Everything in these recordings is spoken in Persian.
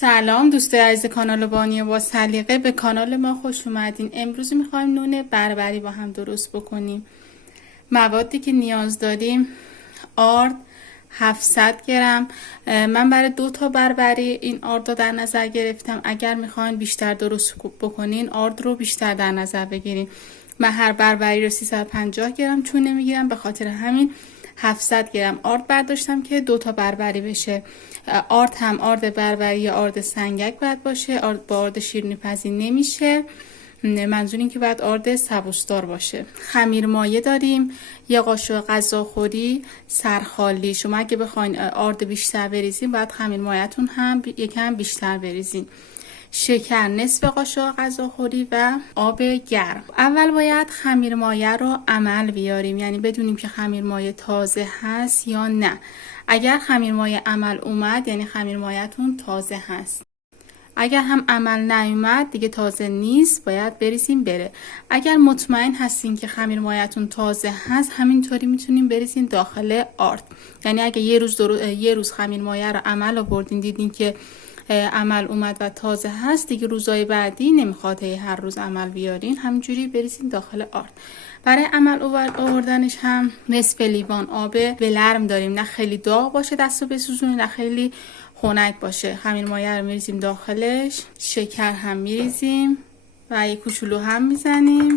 سلام دوستای عزیز کانال بانی با سلیقه، به کانال ما خوش اومدین. امروز میخوایم نون بربری با هم درست بکنیم. موادی که نیاز داریم: آرد 700 گرم. من برای 2 تا بربری این آرد رو در نظر گرفتم. اگر میخواین بیشتر درست بکنین آرد رو بیشتر در نظر بگیرین. من هر بربری رو 350 گرم چون نمیگیرم، به خاطر همین 700 گرم آرد برداشتم که 2 تا بربری بشه. آرد هم آرد بربری یا آرد سنگک باید باشه، با آرد شیرینی پزی نمیشه. منظور این که باید آرد سبوسدار باشه. خمیر مایه داریم، یه قاشق غذاخوری سرخالی. شما اگه بخواین آرد بیشتر بریزین باید خمیر مایه‌تون هم یکم بیشتر بریزین. شکر نصف قاشق غذاخوری و آب گرم. اول باید خمیر مایه رو عمل بیاریم، یعنی بدونیم که خمیر مایه تازه هست یا نه. اگر خمیر مایه عمل اومد یعنی خمیر مایه‌تون تازه هست. اگر هم عمل نیومد دیگه تازه نیست، باید بریزیم بره. اگر مطمئن هستین که خمیر مایه‌تون تازه هست، همینطوری میتونین بریزین داخل آرد. یعنی اگه یه روز خمیر مایه رو عمل آوردین دیدین که عمل اومد و تازه هست، دیگه روزهای بعدی نمیخواد هر روز عمل بیارین، همینجوری بریزین داخل آرد. برای عمل آوردنش هم نصف لیوان آب ولرم داریم، نه خیلی داغ باشه دستو بسوزونی، نه خیلی خنک باشه. خمیر مایه رو میریزیم داخلش، شکر هم میریزیم و یک کوچولو هم میزنیم.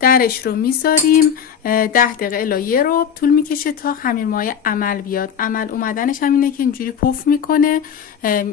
درش رو میذاریم 10 دقیقه الی 1 ربع طول میکشه تا خمیر مایه عمل بیاد. عمل اومدنش هم اینه که اینجوری پف میکنه،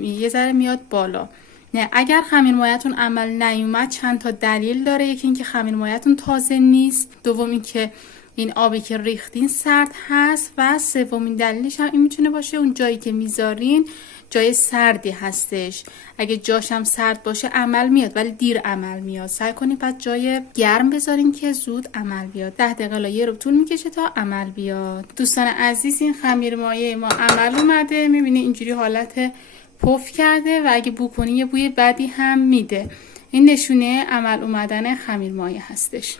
یه ذره میاد بالا. نه اگر خمیر مایه‌تون عمل نیومد چند تا دلیل داره. یکی اینکه خمیر مایه‌تون تازه نیست، دوم اینکه این آبی که ریختین سرد هست و سومین دلیلش هم این میتونه باشه اون جایی که میذارین جای سردی هستش. اگه جاش هم سرد باشه عمل میاد ولی دیر عمل میاد. سعی کنید پس جای گرم بذارین که زود عمل بیاد. 10 دقیقه الی 1 ربع طول میکشه تا عمل بیاد. دوستان عزیز، این خمیر مایه ما عمل اومده. میبینید اینجوری حالت پف کرده و اگه بو کنی یه بوی بدی هم میده. این نشونه عمل اومدن خمیر مایه هستش.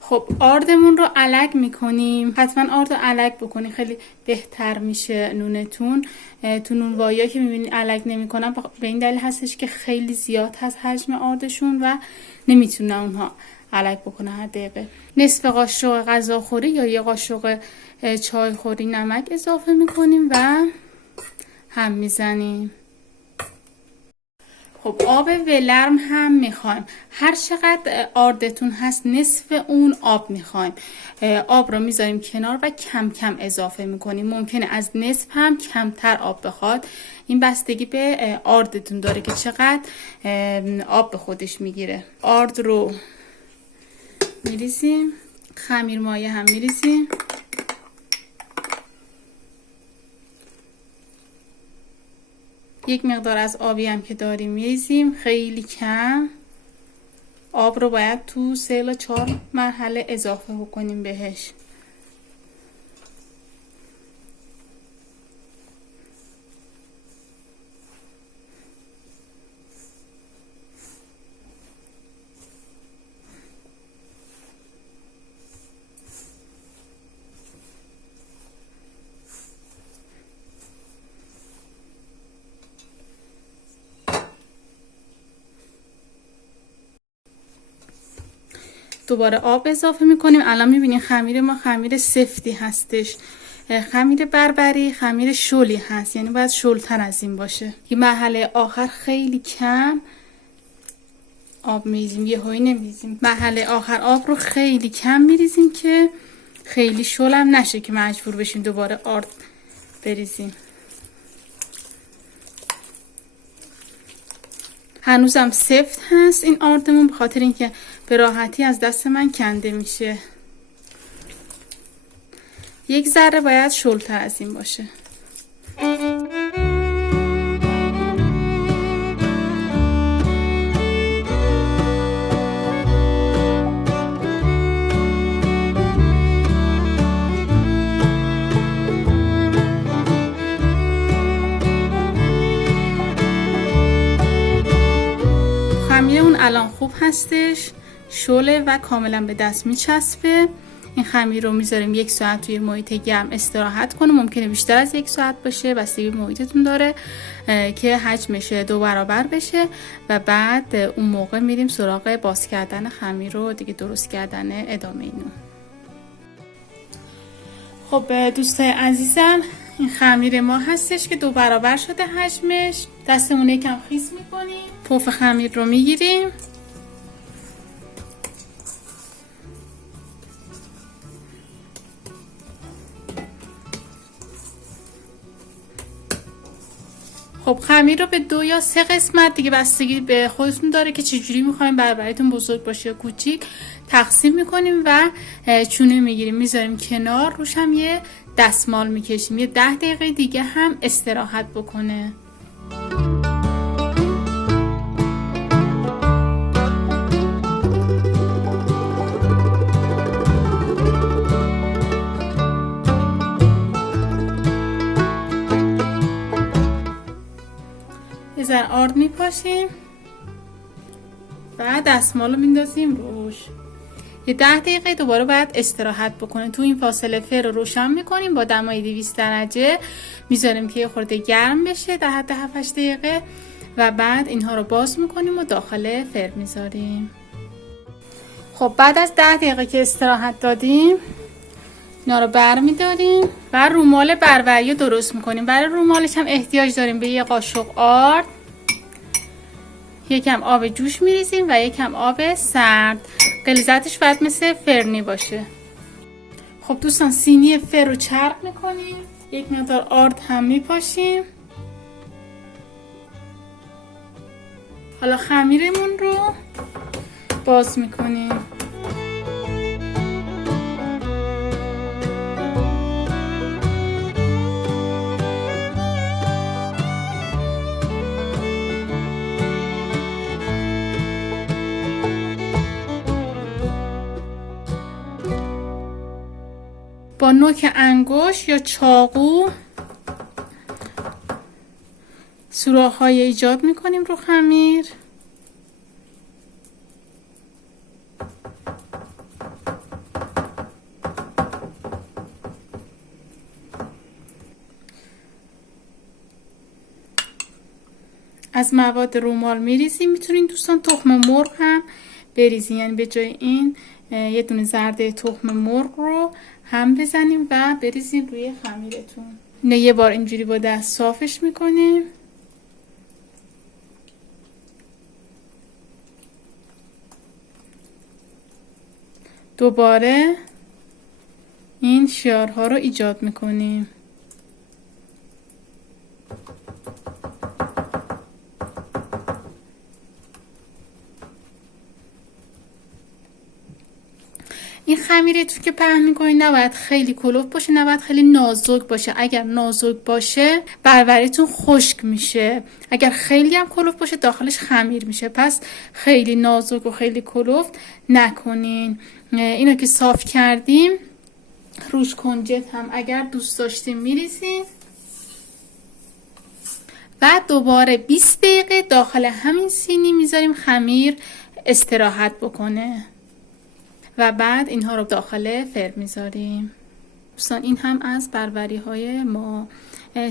خب آردمون رو الگ میکنیم. حتما آرد رو الگ بکنید، خیلی بهتر میشه نونتون. تو نونوایی‌ها که میبینید الگ نمیکنن به این دلیل هستش که خیلی زیاد هست حجم آردشون و نمیتونن اونها الگ بکنه هر دقیقه. نصف قاشق غذاخوری یا یه قاشق چایخوری نمک اضافه میکنیم و هم میزنیم. خب آب ولرم هم میخوایم. هر چقدر آردتون هست نصف اون آب میخوایم. آب رو میذاریم کنار و کم کم اضافه میکنیم. ممکنه از نصف هم کمتر آب بخواد. این بستگی به آردتون داره که چقدر آب به خودش میگیره. آرد رو میریزیم، خمیر مایه هم میریزیم. یک مقدار از آبی هم که داریم میریزیم، خیلی کم. آب رو باید تو 3 تا 4 مرحله اضافه بکنیم بهش. دوباره آب اضافه میکنیم. الان میبینید خمیر ما خمیر سفتی هستش. خمیر بربری خمیر شلی هست، یعنی باید شلتر از این باشه. این مرحله آخر خیلی کم آب میریزیم، یهویی نمیریزیم. مرحله آخر آب رو خیلی کم میریزیم که خیلی شل هم نشه که مجبور بشیم دوباره آرد بریزیم. هنوزم سفت هست این آردمون، به خاطر اینکه به راحتی از دست من کنده میشه. یک ذره باید شلتر از این باشه. خمیر اون الان خوب هستش، شله و کاملا به دست میچسبه. این خمیر رو میذاریم 1 ساعت توی محیط گرم استراحت کنه. ممکنه بیشتر از 1 ساعت باشه، بستگی به محیطتون داره، که حجمش 2 برابر بشه و بعد اون موقع میریم سراغ باز کردن خمیر رو دیگه، درست کردن ادامه نون. خب دوستای عزیزم، این خمیر ما هستش که 2 برابر شده حجمش. دستمون یکم خیس میکنیم، پف خمیر رو میگیریم، خب خمیر رو به 2 یا 3 قسمت دیگه، بستگی به خودتون داره که چجوری میخوایم بربریتون بزرگ باشه یا کوچیک، تقسیم میکنیم و چونه میگیریم میذاریم کنار. روش هم یه دستمال میکشیم، یه 10 دقیقه دیگه هم استراحت بکنه. یه ذره آرد میپاشیم و دستمال رو میندازیم روش. یه 10 دقیقه دوباره باید استراحت بکنه. تو این فاصله فر رو روشن میکنیم با دمای 200 درجه، میذاریم که یه خورده گرم بشه در حد 7-8 دقیقه و بعد اینها رو باز میکنیم و داخل فر میذاریم. خب بعد از 10 دقیقه که استراحت دادیم، اینا رو برمیداریم و رومال بربری رو درست میکنیم. برای رومالش هم احتیاج داریم به یه قاشق آرد، یکم آب جوش میریزیم و یکم آب سرد. غلیظتش باید مثل فرنی باشه. خب دوستان، سینی فر رو چرخ میکنیم، یک مقدار آرد هم میپاشیم. حالا خمیرمون رو باز میکنیم. با نوک انگشت یا چاقو سوراخ‌های ایجاد می‌کنیم رو خمیر. از مواد رومال میریزیم. میتونین دوستان تخم مرغ هم بریزین، یعنی به جای این یه دونه زرده تخم مرغ رو هم بزنیم و بریزیم روی خمیرتون. اینو یه بار اینجوری با دست صافش میکنیم. دوباره این شیارها رو ایجاد میکنیم. این خمیرتون که پهن میکنید نباید خیلی کلوف باشه، نباید خیلی نازک باشه. اگر نازک باشه بربریتون خشک میشه، اگر خیلی هم کلوف باشه داخلش خمیر میشه. پس خیلی نازک و خیلی کلوف نکنین. اینو که صاف کردیم روش کنجد هم اگر دوست داشتیم میریزیم و دوباره 20 دقیقه داخل همین سینی میذاریم خمیر استراحت بکنه و بعد اینها رو داخل فر میذاریم. دوستان این هم از بربری های ما.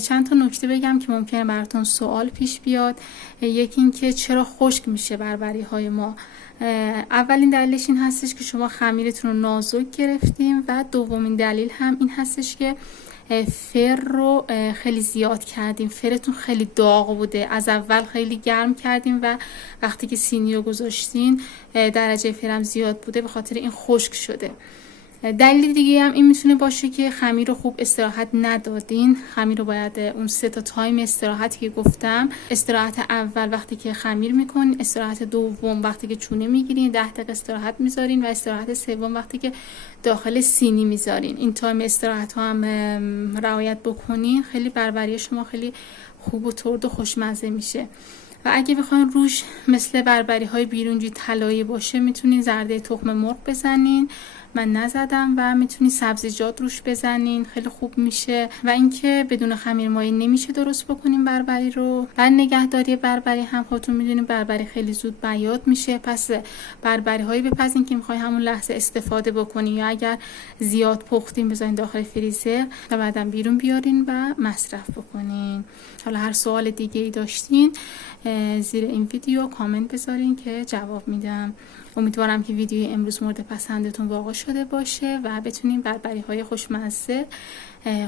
چند تا نکته بگم که ممکنه براتون سوال پیش بیاد. یکی این که چرا خشک میشه بربری های ما. اولین دلیلش این هستش که شما خمیرتون رو نازک گرفتیم و دومین دلیل هم این هستش که فر رو خیلی زیاد کردیم. فرتون خیلی داغ بوده، از اول خیلی گرم کردیم و وقتی که سینی رو گذاشتین درجه فرم زیاد بوده، به خاطر این خشک شده. دلیل دیگه هم این میتونه باشه که خمیر رو خوب استراحت ندادین. خمیر رو باید اون 3 تا تایم استراحتی که گفتم، استراحت اول وقتی که خمیر میکنین، استراحت دوم وقتی که چونه میگیرین 10 دقیقه استراحت میذارین و استراحت سوم وقتی که داخل سینی میذارین. این تایم استراحت ها هم رعایت بکنین، خیلی بربری شما خیلی خوب و ترد و خوشمزه میشه. و اگه بخواین روش مثل بربری های بیرونجی طلایی باشه میتونین زرده تخم مرغ بزنین، من نزدم، و میتونین سبزیجات روش بزنین، خیلی خوب میشه. و اینکه بدون خمیر مایع نمیشه درست بکنین بربری رو. برای نگهداری بربری هم خودتون میدونین بربری خیلی زود بیاد میشه، پس بربری هایی بپزین که میخوای همون لحظه استفاده بکنین، یا اگر زیاد پختین بذارین داخل فریزر و بعدا بیرون بیارین و مصرف بکنین. حالا هر سوال دیگه ای داشتین زیر این ویدیو کامنت بذارین که جواب میدم. امیدوارم که ویدیوی امروز مورد پسندتون واقع شده باشه و بتونین بربری های خوشمزه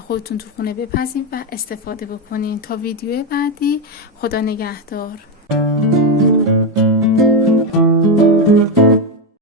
خودتون تو خونه بپزین و استفاده بکنین. تا ویدیو بعدی، خدا نگهدار.